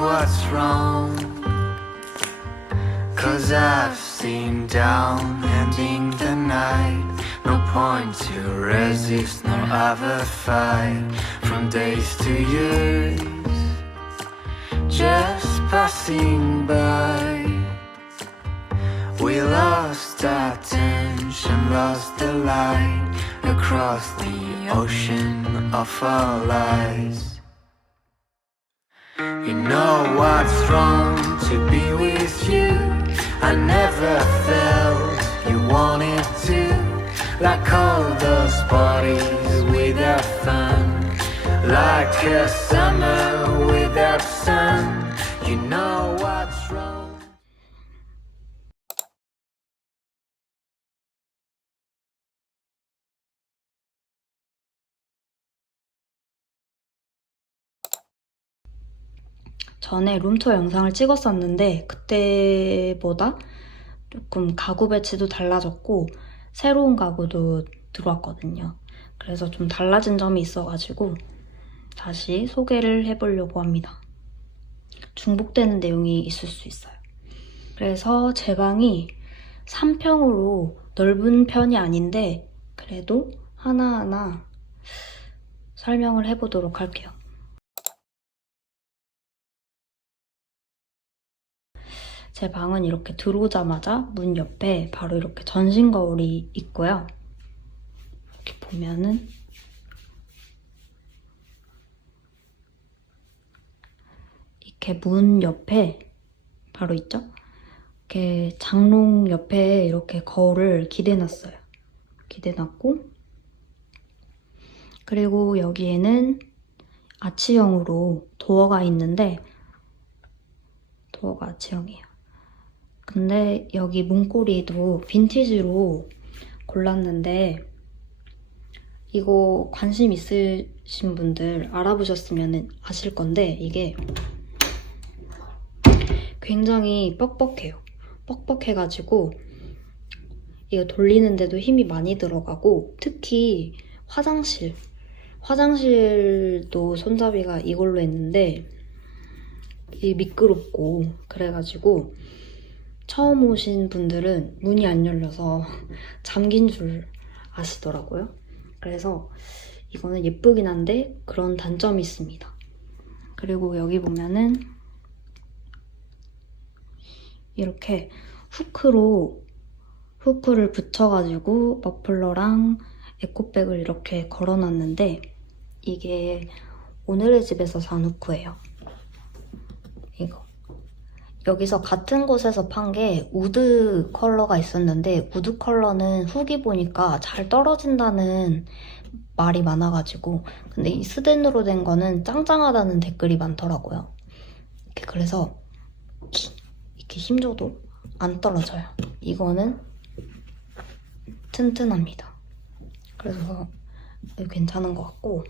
what's wrong, 'cause I've seen down ending the night. No point to resist nor ever fight. From days to years just passing by, we lost our tension, lost the light across the ocean of our lies. You know what's wrong to be with you. I never felt you wanted to, like all those parties without fun, like a summer without sun. You know what's wrong. 전에 룸투어 영상을 찍었었는데 그때보다 조금 가구 배치도 달라졌고 새로운 가구도 들어왔거든요. 그래서 좀 달라진 점이 있어가지고 다시 소개를 해보려고 합니다. 중복되는 내용이 있을 수 있어요. 그래서 제 방이 3평으로 넓은 편이 아닌데 그래도 하나하나 설명을 해보도록 할게요. 제 방은 이렇게 들어오자마자 문 옆에 바로 이렇게 전신 거울이 있고요. 이렇게 보면은 이렇게 문 옆에 바로 있죠? 이렇게 장롱 옆에 이렇게 거울을 기대놨어요. 기대놨고 그리고 여기에는 아치형으로 도어가 있는데 도어가 아치형이에요. 근데 여기 문고리도 빈티지로 골랐는데 이거 관심 있으신 분들 알아보셨으면 아실 건데 이게 굉장히 뻑뻑해요. 뻑뻑해가지고 이거 돌리는데도 힘이 많이 들어가고 특히 화장실도 손잡이가 이걸로 했는데 이게 미끄럽고 그래가지고 처음 오신 분들은 문이 안 열려서 잠긴 줄 아시더라고요. 그래서 이거는 예쁘긴 한데 그런 단점이 있습니다. 그리고 여기 보면은 이렇게 후크를 붙여가지고 머플러랑 에코백을 이렇게 걸어놨는데 이게 오늘의 집에서 산 후크예요. 이거. 여기서 같은 곳에서 판 게 우드 컬러가 있었는데 우드 컬러는 후기 보니까 잘 떨어진다는 말이 많아가지고 근데 이 스텐으로 된 거는 짱짱하다는 댓글이 많더라고요. 그래서 이렇게 힘줘도 안 떨어져요. 이거는 튼튼합니다. 그래서 괜찮은 것 같고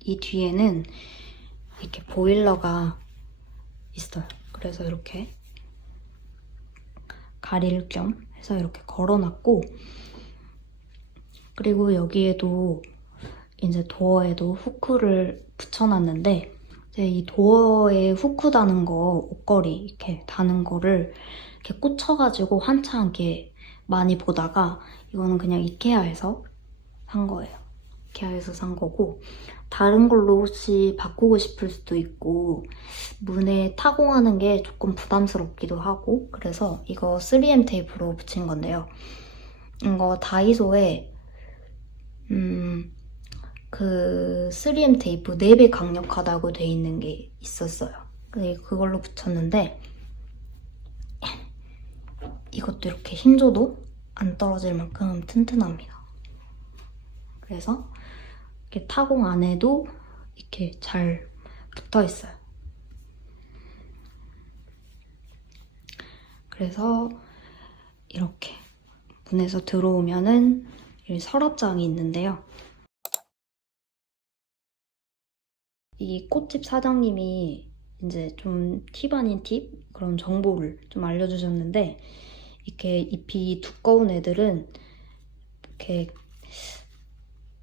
이 뒤에는 이렇게 보일러가 있어요. 그래서 이렇게 가릴 겸 해서 이렇게 걸어놨고 그리고 여기에도 이제 도어에도 후크를 붙여놨는데 이제 이 도어에 후크 다는 거 옷걸이 이렇게 다는 거를 이렇게 꽂혀가지고 한참 이렇게 많이 보다가 이거는 그냥 이케아에서 산 거예요. 이케아에서 산 거고 다른 걸로 혹시 바꾸고 싶을 수도 있고 문에 타공하는 게 조금 부담스럽기도 하고 그래서 이거 3M 테이프로 붙인 건데요. 이거 다이소에 그 3M 테이프 4배 강력하다고 돼 있는 게 있었어요. 그걸로 붙였는데 이것도 이렇게 힘줘도 안 떨어질 만큼 튼튼합니다. 그래서 이렇게 타공 안에도 이렇게 잘 붙어 있어요. 그래서 이렇게 문에서 들어오면은 이 서랍장이 있는데요. 이 꽃집 사장님이 이제 좀 팁 아닌 팁? 그런 정보를 좀 알려주셨는데 이렇게 잎이 두꺼운 애들은 이렇게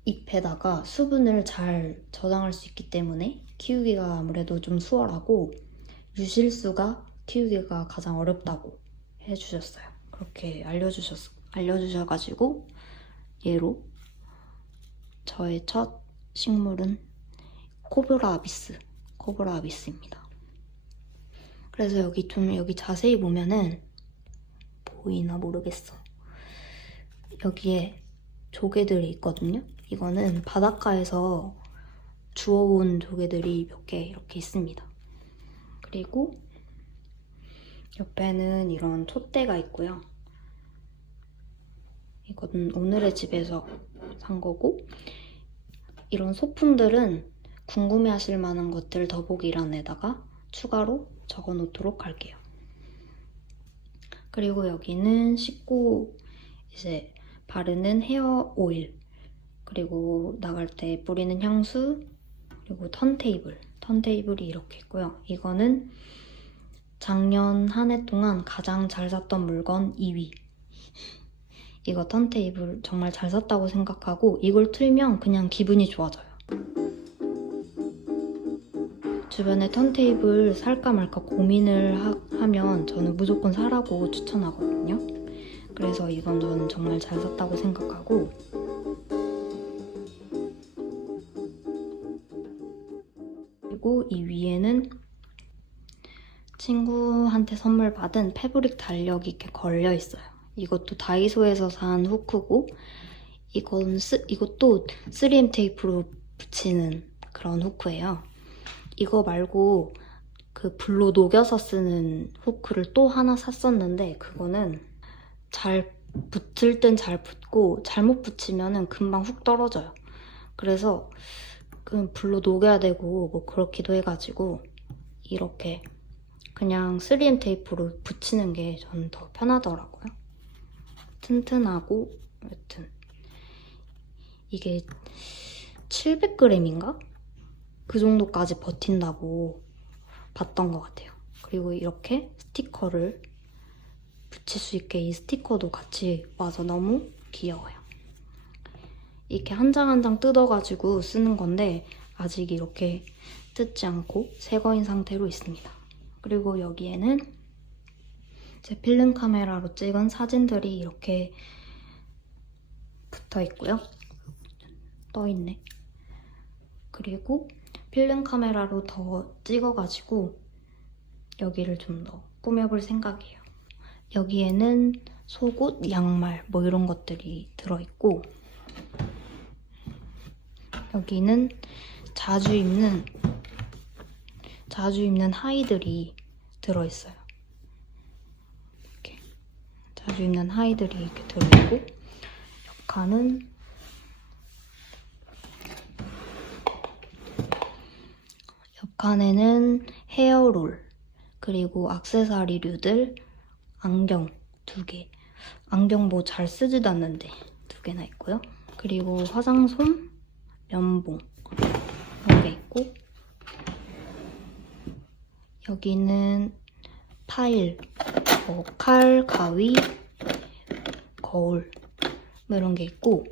잎에다가 수분을 잘 저장할 수 있기 때문에 키우기가 아무래도 좀 수월하고 유실수가 틔우기가 가장 어렵다고 해주셨어요. 그렇게 알려주셔가지고 얘로 저의 첫 식물은 코브라 아비스입니다. 그래서 여기 자세히 보면은 보이나 모르겠어. 여기에 조개들이 있거든요. 이거는 바닷가에서 주워온 조개들이 몇 개 이렇게 있습니다. 그리고 옆에는 이런 촛대가 있고요. 이건 오늘의 집에서 산 거고, 이런 소품들은 궁금해하실 만한 것들 더보기란에다가 추가로 적어 놓도록 할게요. 그리고 여기는 씻고 이제 바르는 헤어 오일, 그리고 나갈 때 뿌리는 향수, 그리고 턴테이블이 이렇게 있고요. 이거는 작년 한 해 동안 가장 잘 샀던 물건 2위. 이거 턴테이블 정말 잘 샀다고 생각하고 이걸 틀면 그냥 기분이 좋아져요. 주변에 턴테이블 살까 말까 고민을 하면 저는 무조건 사라고 추천하거든요. 그래서 이건 저는 정말 잘 샀다고 생각하고, 그리고 이 위에는 친구한테 선물 받은 패브릭 달력이 이렇게 걸려 있어요. 이것도 다이소에서 산 후크고, 이것도 3M 테이프로 붙이는 그런 후크예요. 이거 말고 그 불로 녹여서 쓰는 후크를 또 하나 샀었는데, 그거는 잘 붙을 땐 잘 붙고 잘못 붙이면은 금방 훅 떨어져요. 그래서 그 불로 녹여야 되고 뭐 그렇기도 해가지고 이렇게 그냥 3M 테이프로 붙이는 게 저는 더 편하더라고요. 튼튼하고, 여튼 이게 700g인가? 그 정도까지 버틴다고 봤던 것 같아요. 그리고 이렇게 스티커를 붙일 수 있게 이 스티커도 같이 와서 너무 귀여워요. 이렇게 한 장 한 장 뜯어가지고 쓰는 건데 아직 이렇게 뜯지 않고 새 거인 상태로 있습니다. 그리고 여기에는 제 필름 카메라로 찍은 사진들이 이렇게 붙어 있고요. 떠 있네. 그리고 필름 카메라로 더 찍어가지고 여기를 좀 더 꾸며볼 생각이에요. 여기에는 속옷, 양말 뭐 이런 것들이 들어있고, 여기는 자주 입는 하의들이 들어있어요. 이렇게 자주 입는 하의들이 이렇게 들어있고, 옆칸에는 헤어롤, 그리고 액세서리류들, 안경 2개. 안경 뭐 잘 쓰지도 않는데 2개나 있고요. 그리고 화장솜, 면봉 이런 게 있고, 여기는 파일, 칼, 가위, 거울 뭐 이런 게 있고,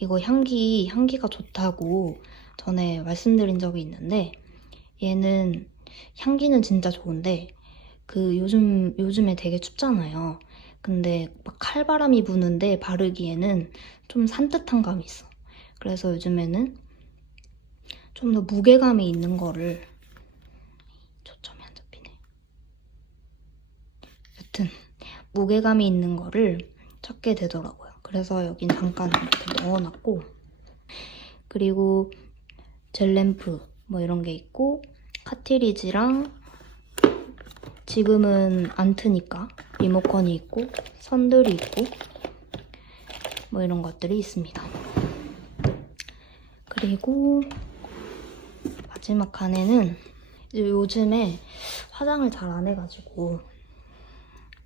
이거 향기가 좋다고 전에 말씀드린 적이 있는데, 얘는 향기는 진짜 좋은데 그 요즘에 되게 춥잖아요. 근데 막 칼바람이 부는데 바르기에는 좀 산뜻한 감이 있어. 그래서 요즘에는 좀 더 무게감이 있는 거를, 초점이 안 잡히네. 여튼 무게감이 있는 거를 찾게 되더라고요. 그래서 여긴 잠깐 이렇게 넣어놨고, 그리고 젤램프 뭐 이런 게 있고, 카트리지랑 지금은 안 트니까 리모컨이 있고, 선들이 있고 뭐 이런 것들이 있습니다. 그리고 마지막 칸에는 요즘에 화장을 잘 안 해가지고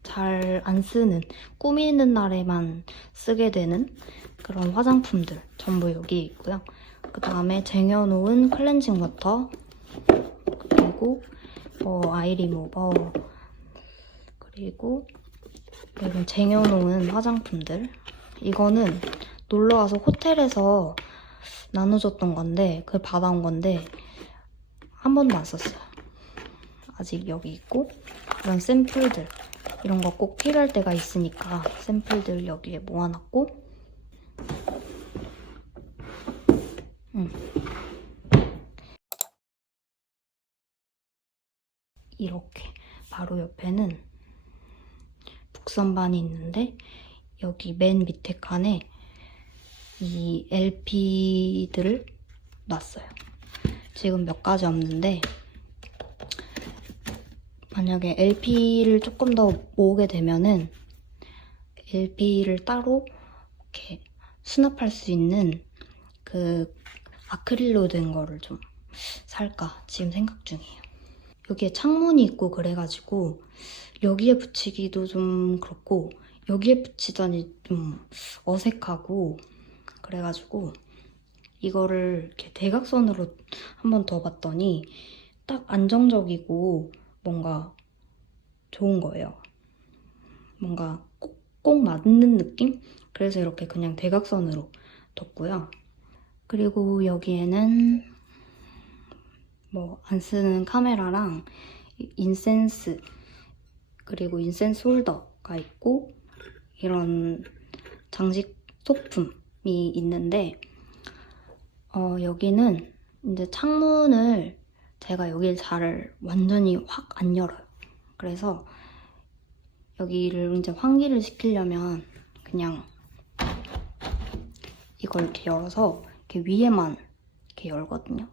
잘 안 쓰는, 꾸미는 날에만 쓰게 되는 그런 화장품들 전부 여기 있고요. 그 다음에 쟁여놓은 클렌징 워터, 그리고 아이 리무버, 그리고 이런 쟁여놓은 화장품들. 이거는 놀러와서 호텔에서 나눠줬던 건데, 그걸 받아온 건데 한 번도 안 썼어요. 아직 여기 있고 이런 샘플들 이런 거 꼭 필요할 때가 있으니까 샘플들 여기에 모아놨고 이렇게 바로 옆에는 북선반이 있는데 여기 맨 밑에 칸에 이 LP들을 놨어요. 지금 몇 가지 없는데 만약에 LP를 조금 더 모으게 되면은 LP를 따로 이렇게 수납할 수 있는 그 아크릴로 된 거를 좀 살까 지금 생각 중이에요. 여기에 창문이 있고 그래가지고 여기에 붙이기도 좀 그렇고 여기에 붙이더니 좀 어색하고 그래가지고 이거를 이렇게 대각선으로 한번 더 봤더니 딱 안정적이고 뭔가 좋은 거예요. 뭔가 꼭 맞는 느낌? 그래서 이렇게 그냥 대각선으로 뒀고요. 그리고 여기에는 뭐 안 쓰는 카메라랑 인센스 그리고 인센스 홀더가 있고 이런 장식 소품이 있는데 여기는 이제 창문을 제가 여기를 잘 완전히 확 안 열어요. 그래서 여기를 이제 환기를 시키려면 그냥 이걸 이렇게 열어서 이렇게 위에만 이렇게 열거든요.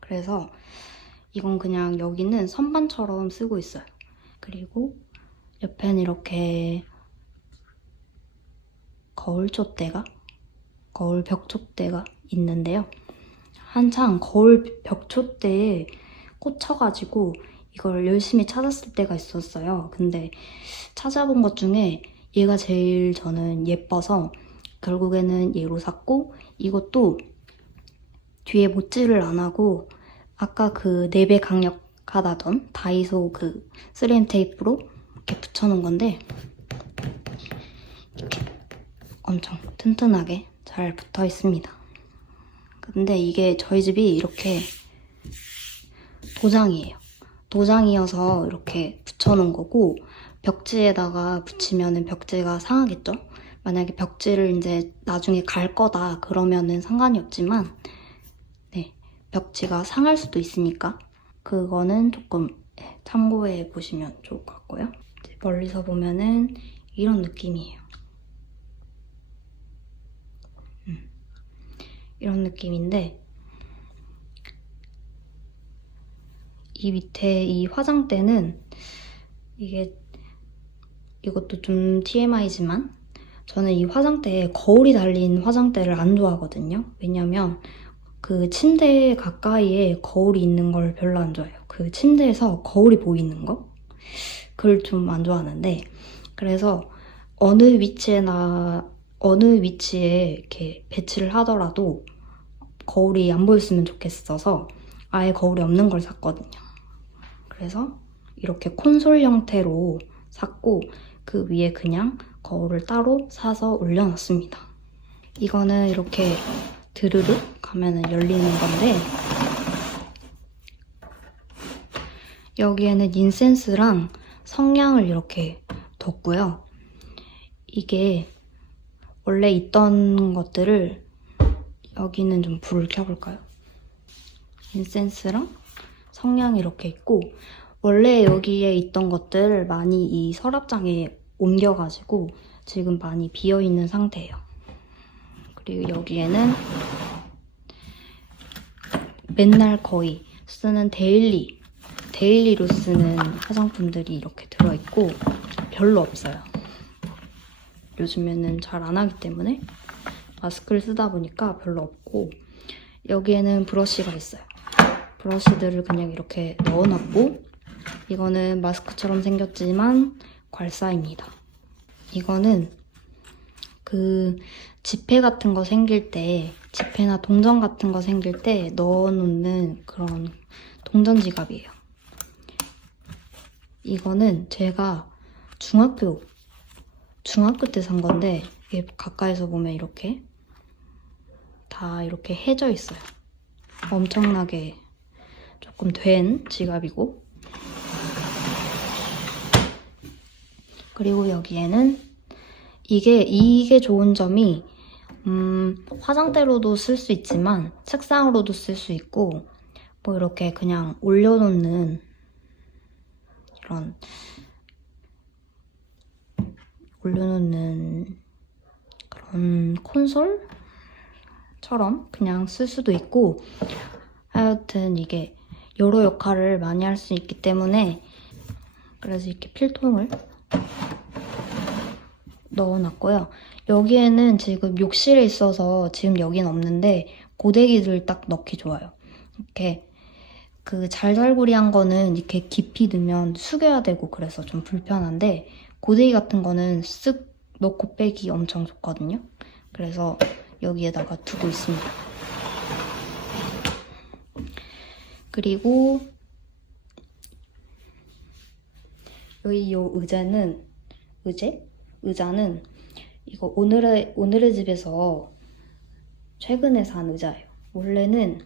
그래서 이건 그냥 여기는 선반처럼 쓰고 있어요. 그리고 옆에는 이렇게 거울 벽촉대가 있는데요. 한창 거울 벽촉대에 꽂혀가지고 이걸 열심히 찾았을 때가 있었어요. 근데 찾아본 것 중에 얘가 제일 저는 예뻐서 결국에는 얘로 샀고 이것도 뒤에 못질을 안 하고 아까 그 4배 강력하다던 다이소 그 3M 테이프로 이렇게 붙여놓은 건데 이렇게 엄청 튼튼하게 잘 붙어 있습니다. 근데 이게 저희 집이 이렇게 도장이에요. 도장이어서 이렇게 붙여놓은 거고 벽지에다가 붙이면은 벽지가 상하겠죠? 만약에 벽지를 이제 나중에 갈 거다 그러면은 상관이 없지만 네, 벽지가 상할 수도 있으니까 그거는 조금 참고해 보시면 좋을 것 같고요. 이제 멀리서 보면은 이런 느낌이에요. 이런 느낌인데 이 밑에 이 화장대는 이것도 좀 TMI지만 저는 이 화장대에 거울이 달린 화장대를 안 좋아하거든요. 왜냐면 그 침대 가까이에 거울이 있는 걸 별로 안 좋아해요. 그 침대에서 거울이 보이는 거? 그걸 좀 안 좋아하는데 그래서 어느 위치에 이렇게 배치를 하더라도 거울이 안 보였으면 좋겠어서 아예 거울이 없는 걸 샀거든요. 그래서 이렇게 콘솔 형태로 샀고 그 위에 그냥 거울을 따로 사서 올려놨습니다. 이거는 이렇게 드르륵 하면은 열리는 건데 여기에는 인센스랑 성냥을 이렇게 뒀고요. 이게 원래 있던 것들을 여기는 좀 불을 켜볼까요? 인센스랑 성냥이 이렇게 있고 원래 여기에 있던 것들을 많이 이 서랍장에 옮겨가지고 지금 많이 비어있는 상태예요. 그리고 여기에는 맨날 거의 쓰는 데일리로 쓰는 화장품들이 이렇게 들어있고 별로 없어요. 요즘에는 잘 안 하기 때문에 마스크를 쓰다 보니까 별로 없고 여기에는 브러쉬가 있어요. 브러쉬들을 그냥 이렇게 넣어놨고 이거는 마스크처럼 생겼지만 괄사입니다. 이거는 그 지폐 같은 거 생길 때 지폐나 동전 같은 거 생길 때 넣어놓는 그런 동전 지갑이에요. 이거는 제가 중학교 때 산 건데 이게 가까이서 보면 이렇게 다 이렇게 해져 있어요. 엄청나게 조금 된 지갑이고, 그리고 여기에는 이게 좋은 점이 화장대로도 쓸 수 있지만 책상으로도 쓸 수 있고, 뭐 이렇게 그냥 올려놓는 그런 콘솔처럼 그냥 쓸 수도 있고, 하여튼 이게 여러 역할을 많이 할 수 있기 때문에, 그래서 이렇게 필통을 넣어놨고요. 여기에는 지금 욕실에 있어서 지금 여긴 없는데 고데기를 딱 넣기 좋아요. 이렇게 그 잘잘구리한 거는 이렇게 깊이 넣으면 숙여야 되고 그래서 좀 불편한데, 고데기 같은 거는 쓱 넣고 빼기 엄청 좋거든요. 그래서 여기에다가 두고 있습니다. 그리고 여기 요 의자는 이거 오늘의 집에서 최근에 산 의자예요. 원래는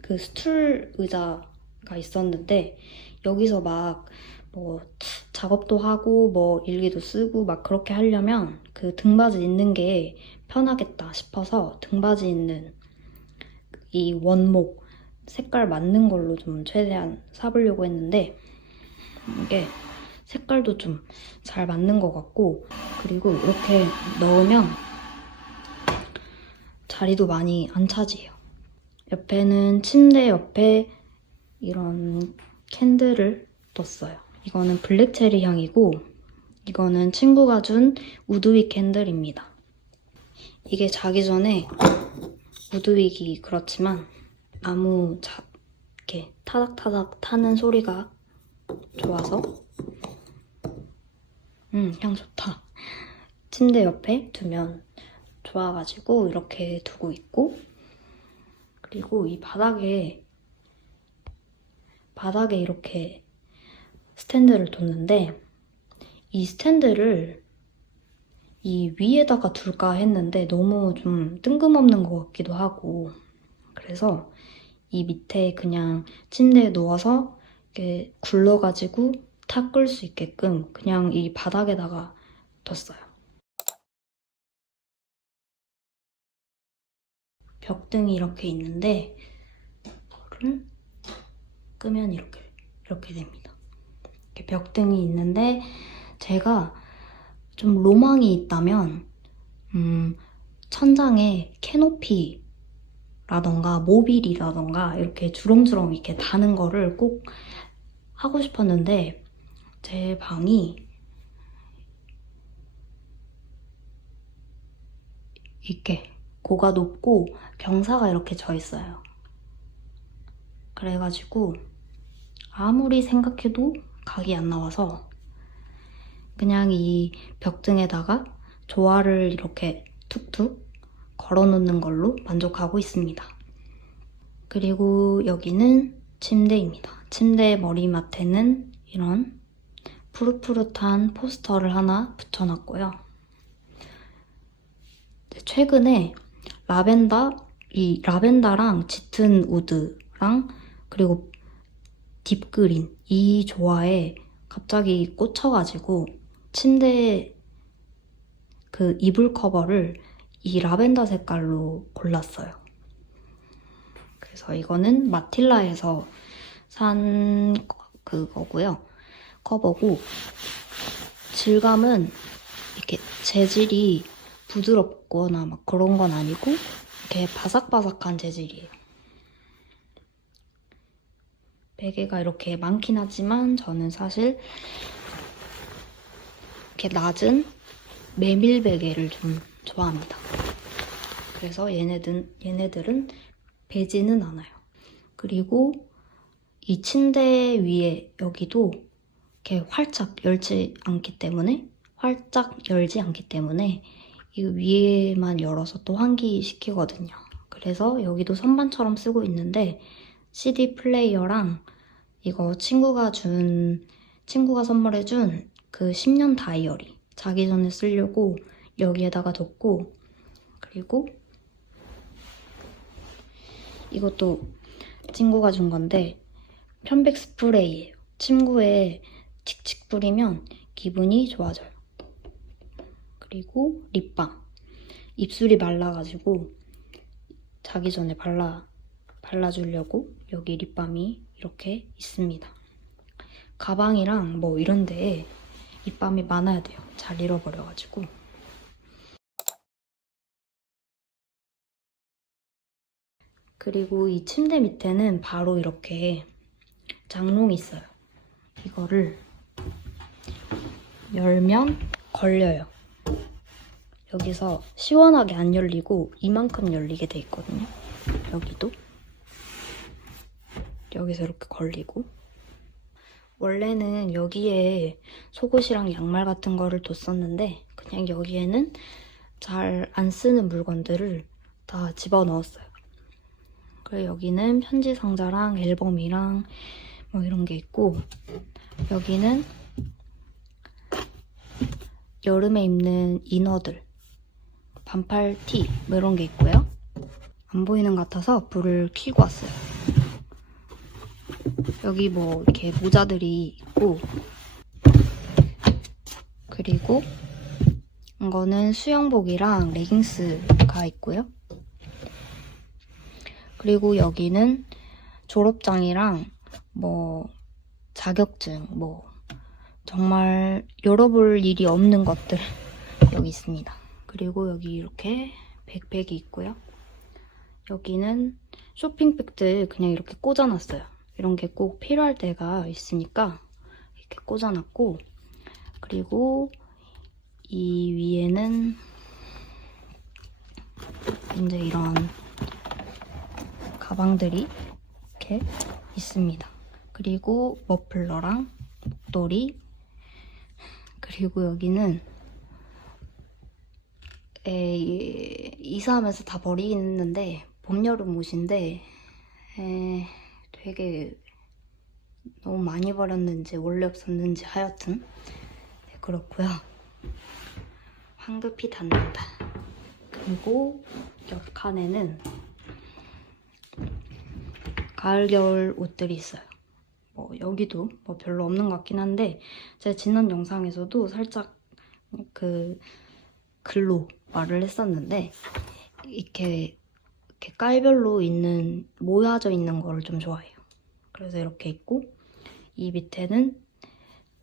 그 스툴 의자가 있었는데 여기서 막 뭐 작업도 하고 뭐 일기도 쓰고 막 그렇게 하려면 그 등받이 있는 게 편하겠다 싶어서 등받이 있는 이 원목 색깔 맞는 걸로 좀 최대한 사보려고 했는데, 이게 색깔도 좀 잘 맞는 것 같고, 그리고 이렇게 넣으면 자리도 많이 안 차지해요. 옆에는 침대 옆에 이런 캔들을 뒀어요. 이거는 블랙체리 향이고, 이거는 친구가 준 우드윅 캔들입니다. 이게 자기 전에 우드윅이 그렇지만 나무 이렇게 타닥타닥 타는 소리가 좋아서 향 좋다. 침대 옆에 두면 좋아가지고 이렇게 두고 있고, 그리고 이 바닥에 이렇게 스탠드를 뒀는데, 이 스탠드를 이 위에다가 둘까 했는데 너무 좀 뜬금없는 것 같기도 하고, 그래서 이 밑에 그냥 침대에 누워서 이렇게 굴러가지고 탁 끌 수 있게끔 그냥 이 바닥에다가 뒀어요. 벽등이 이렇게 있는데 이거를 끄면 이렇게 됩니다. 이렇게 벽등이 있는데, 제가 좀 로망이 있다면 천장에 캐노피라던가 모빌이라던가 이렇게 주렁주렁 이렇게 다는 거를 꼭 하고 싶었는데, 제 방이 이렇게 고가 높고 경사가 이렇게 져 있어요. 그래가지고 아무리 생각해도 각이 안 나와서 그냥 이 벽등에다가 조화를 이렇게 툭툭 걸어놓는 걸로 만족하고 있습니다. 그리고 여기는 침대입니다. 침대 머리맡에는 이런 푸릇푸릇한 포스터를 하나 붙여놨고요. 최근에 라벤더랑 짙은 우드랑 그리고 딥그린 이 조화에 갑자기 꽂혀가지고 침대 그 이불 커버를 이 라벤더 색깔로 골랐어요. 그래서 이거는 마틸라에서 산 그거고요. 커버고, 질감은 이렇게 재질이 부드럽거나 막 그런 건 아니고 이렇게 바삭바삭한 재질이에요. 베개가 이렇게 많긴 하지만 저는 사실 이렇게 낮은 메밀 베개를 좀 좋아합니다. 그래서 얘네들은 베지는 않아요. 그리고 이 침대 위에 여기도 이렇게 활짝 열지 않기 때문에 이 위에만 열어서 또 환기시키거든요. 그래서 여기도 선반처럼 쓰고 있는데, CD 플레이어랑 이거 친구가 선물해준 그 10년 다이어리 자기 전에 쓰려고 여기에다가 뒀고, 그리고 이것도 친구가 준 건데 편백 스프레이예요. 침구에 칙칙 뿌리면 기분이 좋아져요. 그리고 립밤. 입술이 말라가지고 자기 전에 발라주려고 여기 립밤이 이렇게 있습니다. 가방이랑 뭐 이런 데에 립밤이 많아야 돼요. 잘 잃어버려가지고. 그리고 이 침대 밑에는 바로 이렇게 장롱이 있어요. 이거를 열면 걸려요. 여기서 시원하게 안 열리고 이만큼 열리게 돼 있거든요. 여기도. 여기서 이렇게 걸리고. 원래는 여기에 속옷이랑 양말 같은 거를 뒀었는데 그냥 여기에는 잘 안 쓰는 물건들을 다 집어넣었어요. 그리고 여기는 편지 상자랑 앨범이랑 뭐 이런 게 있고, 여기는 여름에 입는 이너들, 반팔 티 뭐 이런 게 있고요. 안 보이는 것 같아서 불을 켜고 왔어요. 여기 뭐 이렇게 모자들이 있고, 그리고 이거는 수영복이랑 레깅스가 있고요. 그리고 여기는 졸업장이랑 뭐 자격증, 뭐 정말 열어볼 일이 없는 것들 여기 있습니다. 그리고 여기 이렇게 백팩이 있고요. 여기는 쇼핑백들 그냥 이렇게 꽂아놨어요. 이런 게 꼭 필요할 때가 있으니까 이렇게 꽂아놨고, 그리고 이 위에는 이제 이런 가방들이 이렇게 있습니다. 그리고 머플러랑 목도리, 그리고 여기는 이사하면서 다 버리긴 했는데 봄, 여름 옷인데 되게 너무 많이 버렸는지 원래 없었는지 하여튼 그렇고요. 황급히 닫는다. 그리고 옆 칸에는 가을, 겨울 옷들이 있어요. 뭐 여기도 뭐 별로 없는 것 같긴 한데 제가 지난 영상에서도 살짝 그 글로 말을 했었는데 이렇게 깔별로 있는, 모여져 있는 거를 좀 좋아해요. 그래서 이렇게 있고, 이 밑에는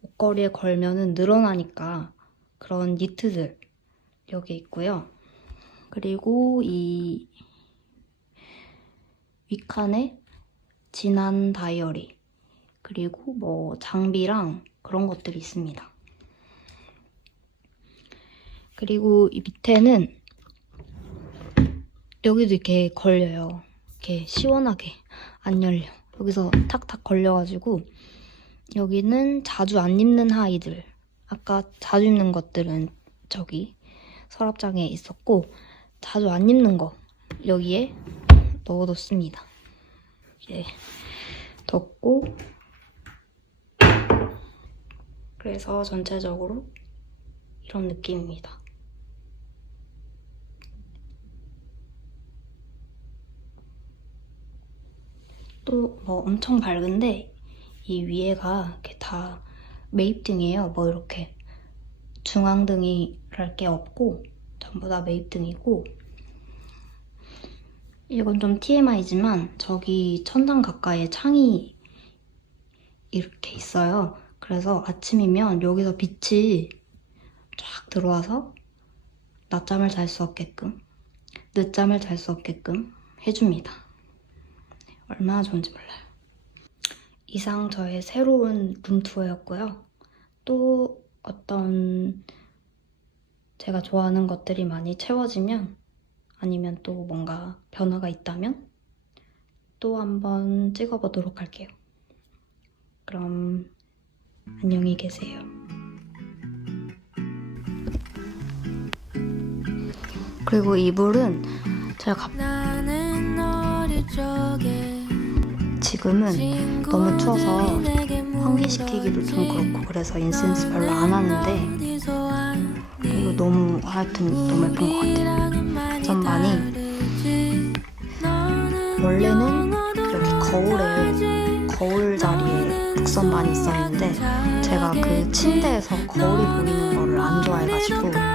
옷걸이에 걸면은 늘어나니까 그런 니트들 여기 있고요. 그리고 이 윗칸에 진한 다이어리, 그리고 뭐 장비랑 그런 것들이 있습니다. 그리고 이 밑에는 여기도 이렇게 걸려요. 이렇게 시원하게 안 열려. 여기서 탁탁 걸려가지고, 여기는 자주 안 입는 하의들, 아까 자주 입는 것들은 저기 서랍장에 있었고, 자주 안 입는 거 여기에 넣어뒀습니다. 이제 덮고, 그래서 전체적으로 이런 느낌입니다. 또 뭐 엄청 밝은데 이 위에가 이렇게 다 매입등이에요. 뭐 이렇게 중앙등이랄 게 없고 전부 다 매입등이고, 이건 좀 TMI지만 저기 천장 가까이에 창이 이렇게 있어요. 그래서 아침이면 여기서 빛이 쫙 들어와서 낮잠을 잘 수 없게끔, 늦잠을 잘 수 없게끔 해줍니다. 얼마나 좋은지 몰라요. 이상 저의 새로운 룸투어였고요. 또 어떤 제가 좋아하는 것들이 많이 채워지면, 아니면 또 뭔가 변화가 있다면 또 한번 찍어보도록 할게요. 그럼 안녕히 계세요. 그리고 이불은 제가 지금은 너무 추워서 환기시키기도 좀 그렇고 그래서 인센스 별로 안 하는데, 이거 너무 하여튼 너무 예쁜 것 같아요. 전 많이 원래는 여기 거울 자리에 북선반이 있었는데 제가 그 침대에서 거울이 보이는 거를 안 좋아해가지고